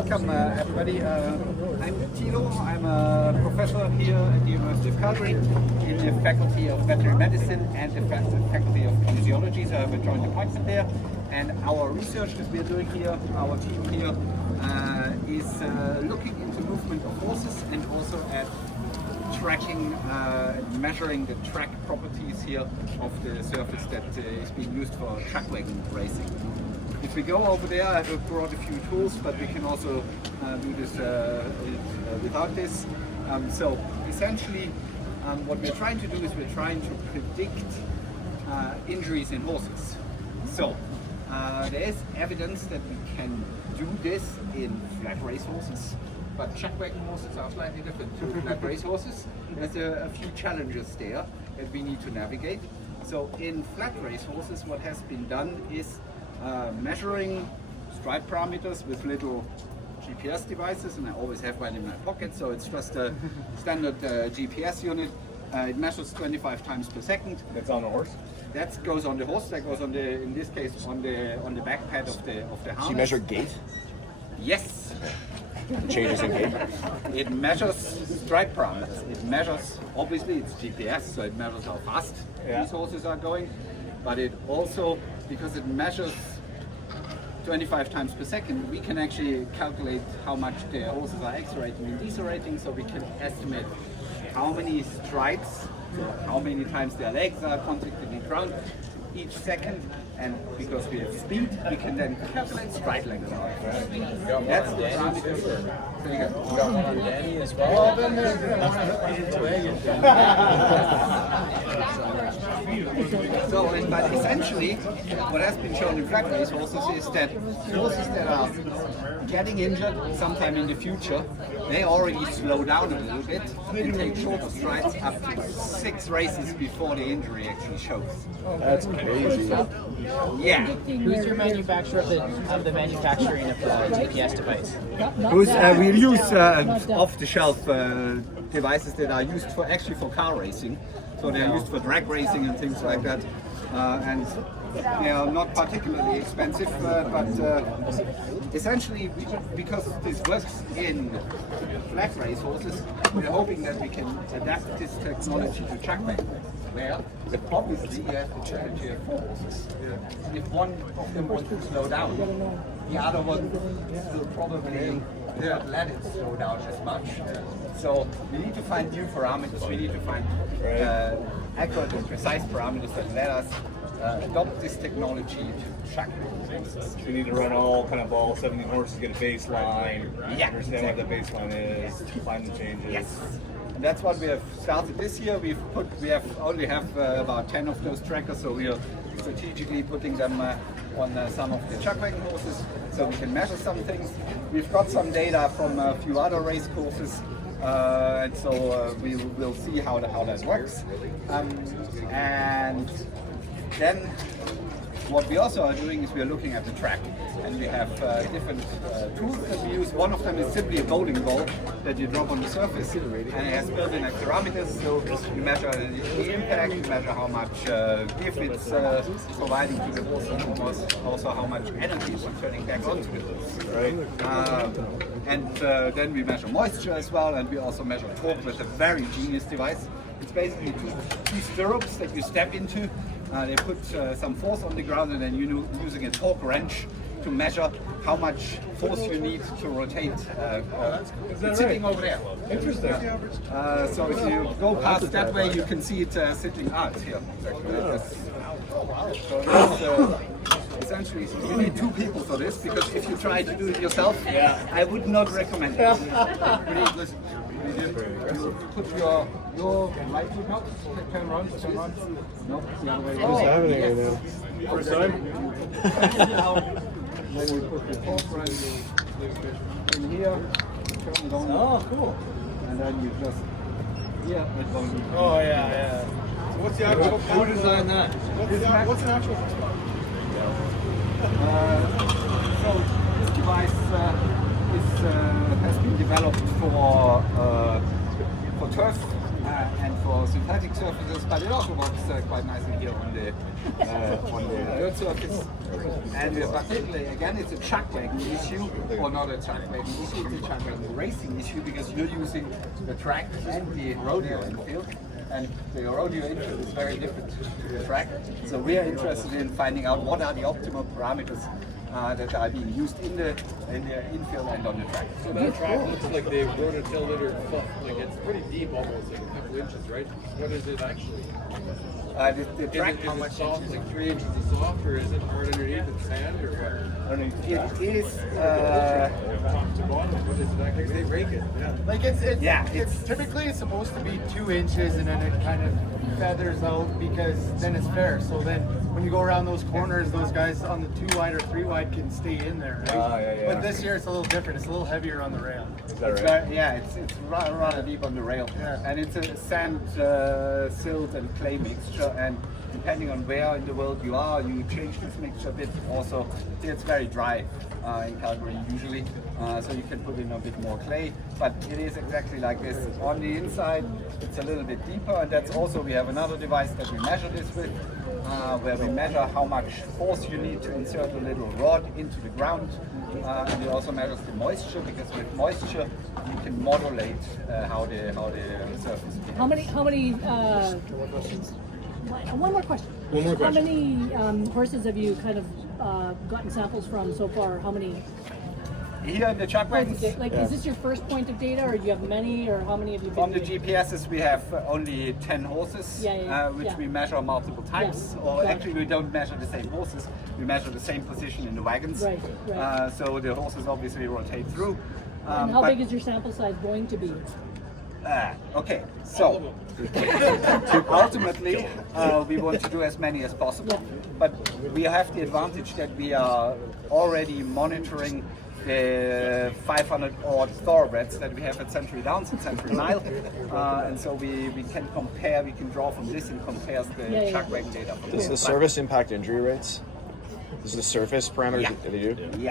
welcome everybody. I'm Tilo. I'm a professor here at the University of Calgary in the Faculty of Veterinary Medicine and the Faculty of Kinesiology. So I have a joint appointment there. And our research that we're doing here, our team here, is looking into movement of horses and also at tracking, measuring the track properties here of the surface that is being used for chuckwagon racing. If we go over there, I've brought a few tools, but we can also do this without this. So essentially, what we're trying to do is we're trying to predict injuries in horses. So there is evidence that we can do this in flat race horses, but chuckwagon horses are slightly different to flat race horses. There's a few challenges there that we need to navigate. So in flat race horses, what has been done is measuring stride parameters with little GPS devices, and I always have one in my pocket, so it's just a standard GPS unit. It measures 25 times per second. That's on a horse? That goes on the horse, that goes on the, in this case, on the back pad of the harness. Do you measure gait? Yes. Changes in gait? It measures stride parameters. It measures, obviously it's GPS, so it measures how fast these horses are going, but it also, because it measures 25 times per second, we can actually calculate how much the horses are accelerating and decelerating, so we can estimate how many strides, so how many times their legs are contacting the ground each second, and because we have speed, we can then calculate stride length. That's the parameter. You got one on Danny as well? So, but essentially, what has been shown in flat race horses is that horses that are getting injured sometime in the future, they already slow down a little bit and take shorter strides up to 6 races before the injury actually shows. That's crazy. Yeah. Who's your manufacturer of the manufacturing of the GPS device? We use off-the-shelf devices that are used for actually for car racing. So they are used for drag racing and things like that. And they are not particularly expensive, but essentially, because this works in flat race horses, we're hoping that we can adapt this technology to chuckwagon, where obviously you have the challenge here for horses. If one of them wants to slow down, the other one will probably not let it slow down as much. So we need to find new parameters, we need to find accurate and precise parameters that let us adopt this technology to chuckwagon horses. We need to run all 17 horses, get a baseline, understand what the baseline is, find the changes. Yes. And that's what we have started this year. We only have about 10 of those trackers, so we are strategically putting them on some of the chuckwagon horses, so we can measure some things. We've got some data from a few other race courses, and so we will see how that works. And then what we also are doing is we are looking at the track, and we have different tools that we use. One of them is simply a bowling ball that you drop on the surface, and it has built-in accelerometers, so you measure the impact, you measure how much give it's providing to the horse, and also how much energy it's returning back onto the horse. Right? And then we measure moisture as well, and we also measure torque with a very genius device. It's basically two stirrups that you step into. They put some force on the ground, and then you're using a torque wrench to measure how much force you need to rotate. It's sitting over there. Interesting. So if you go past that way, you can see it sitting out here. So that's, essentially, you need 2 people for this, because if you try to do it yourself, I would not recommend it. Please, you put your right foot up, turn around. No, the other way. What's happening right now? First time. Then we put the torque wrench in here, turn it on. Oh, cool. And then you just it won't. Oh, yeah. So what's the actual? Who designed that? What's the actual? So this device has been developed for turf and for synthetic surfaces, but it also works quite nicely here on the road surface. And particularly, again, it's a chuckwagon issue, or not a chuckwagon issue, it's a chuckwagon racing issue because you're using the track and the rodeo infield. And the rodeo infield is very different to the track. So we are interested in finding out what are the optimal parameters that are being used in the infield and on the track. So that track looks like they rototilled it or like it's pretty deep, almost like a couple inches, right? What is it actually? The track, Is it soft, like 3 inches of soft, or is it hard underneath with sand, or what? it is. Top to bottom, what is it actually? They break it. Yeah. Like it's typically it's supposed to be 2 inches and then it kind of feathers out because then it's fair. So then when you go around those corners, those guys on the 2 wide or 3 wide can stay in there, right? Yeah. But this year it's a little different. It's a little heavier on the rail. Is that right? It's rather deep on the rail, Yeah. and it's a sand, silt, and clay mixture. And depending on where in the world you are, you change this mixture a bit. Also, it's very dry in Calgary usually, so you can put in a bit more clay. But it is exactly like this. On the inside, it's a little bit deeper, and that's also we have another device that we measure this with, where we measure how much force you need to insert a little rod into the ground. And it also measures the moisture, because with moisture you can modulate how the surface is. How many? One more question. How many horses have you kind of gotten samples from so far? How many? Here in the chuckwagons, Is this your first point of data, or do you have many, or how many have you been from the doing? GPSs we have only 10 horses, which we measure multiple times. Or actually we don't measure the same horses, we measure the same position in the wagons. Right. So the horses obviously rotate through. And how big is your sample size going to be? Okay, so ultimately we want to do as many as possible, but we have the advantage that we are already monitoring the 500 odd thoroughbreds that we have at Century Downs and Century Mile, and so we can compare, we can draw from this and compare the chuckwagon data. Does the service impact injury rates? Does the surface parameters that they do? Yeah,